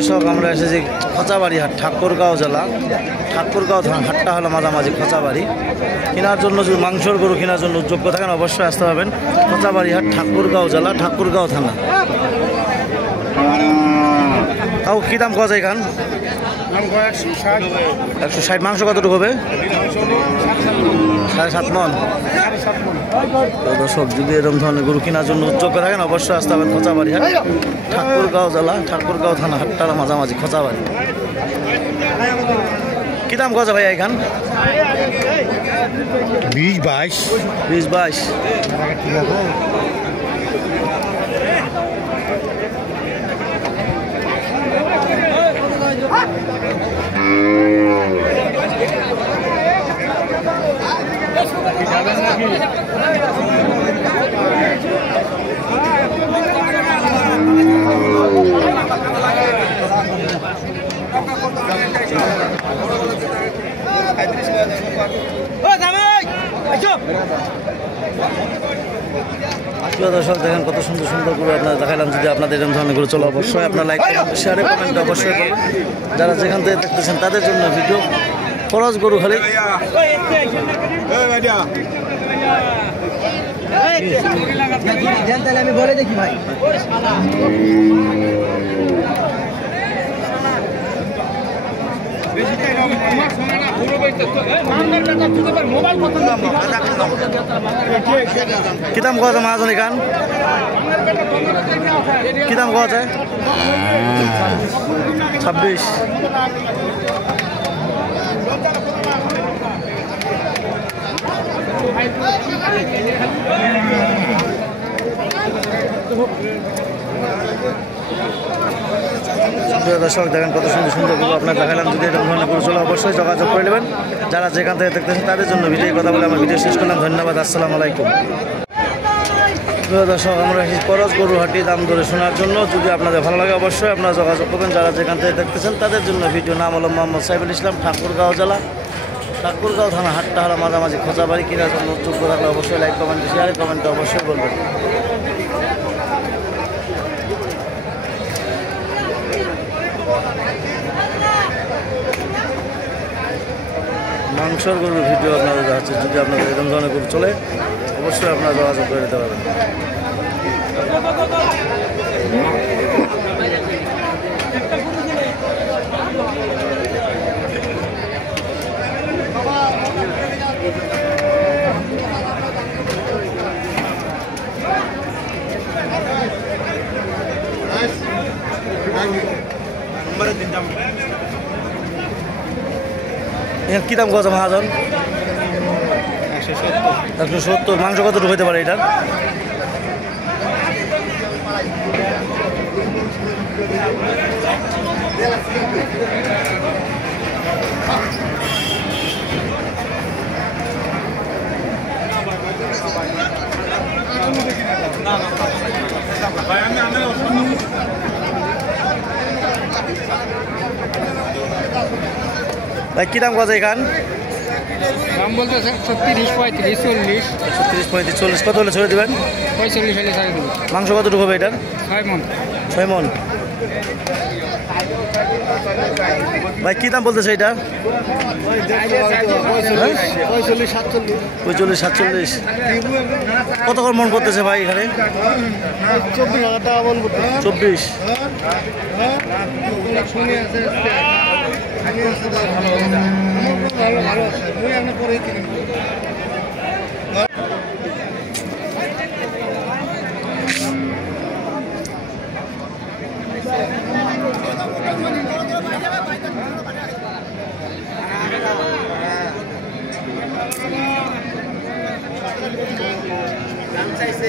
দর্শক আমরা এসেছি খচাবাড়ি হাট, ঠাকুরগাঁও জেলা। ঠাকুরগাঁও হাটটা হলো মাঝামাঝি খচাবাড়ি। কেনার জন্য যদি মাংসর গরু কেনার জন্য যোগ্য থাকেন অবশ্যই আসতে পারবেন। খচাবাড়ি হাট, ঠাকুরগাঁও জেলা, ঠাকুরগাঁও থানা। তাও কী দাম কওয়া যায় এখান? 160। মাংস কতটুকু হবে? 7.5 মন। দর্শক যদি এরকম ধরনের গরু কেনার জন্য যোগ্য থাকেন অবশ্যই আসতে হবে খচাবাড়ি হাট, ঠাকুরগাঁও জেলা, ঠাকুরগাঁও থানা, হাটটার মাঝামাঝি খচাবাড়ি। কী দাম কওয়া যায় ভাই এখান? 20-22। 20-22। দর্শক দেখেন কত সুন্দর সুন্দর গরু আপনারা দেখালাম। যদি আপনাদের এরকম ধরনের গরু চলো অবশ্যই আপনার লাইক শেয়ারে কমেন্ট অবশ্যই করবেন। যারা যেখান থেকে দেখতেছেন তাদের জন্য ভিডিও খরচ গরু খালি আমি বলে দেখি ভাই। কি দাম কত মহাজন এখান? কি দাম কত? 26। দর্শক দেখেন কত সুন্দর সুন্দর গরু আপনার দেখালাম। যদি এরকম ধরনের গরু চলে অবশ্যই যোগাযোগ করে নেবেন। যারা যেখান থেকে দেখতেছেন তাদের জন্য ভিডিও কথা বলে আমার ভিডিও শেষ করলাম। ধন্যবাদ। আসসালামু আলাইকুম। দর্শক আমরা খরচ গরু হাটি দাম ধরে শোনার জন্য যদি আপনাদের ভালো লাগে অবশ্যই আপনারা যোগাযোগ করবেন। যারা যেখান থেকে দেখতেছেন তাদের জন্য ভিডিও। নাম হলো মোহাম্মদ সাইফুল ইসলাম, ঠাকুরগাঁও জেলা, ঠাকুরগাঁও থানা, হাটটা হলো মাঝামাঝি খোঁচাবাড়ি। কেনার জন্য যোগ্য থাকলে অবশ্যই লাইক কমেন্ট শেয়ারে কমেন্টে অবশ্যই বলবেন। মাংসর গরুর ভিডিও আপনাদের দেখাচ্ছে। যদি আপনাদের এরকম ধরনের গরু চলে অবশ্যই আপনারা যোগাযোগ করে দিতে পারবেন। এখানে কী দাম কত মহাজন? 170। মাংস কতটুকু হইতে পারে এটার? ভাই কী দাম কত এখান? দাম বলতে 36, 35, 40। 30, 35, 40। কত হলে ছেড়ে দেবেন? 45 হলে ছাড়ে দেবো। মাংস কতটুকু হবে এটার? 6 মণ। 6 মণ। ভাই কী দাম বলতেছে এটা? 45, 47। কত করে মন করতেছে ভাই এখানে? 24,000 টাকা মণ করতে। 24। ভালো আছে। মুই আপনার পরে কিনে চাইছে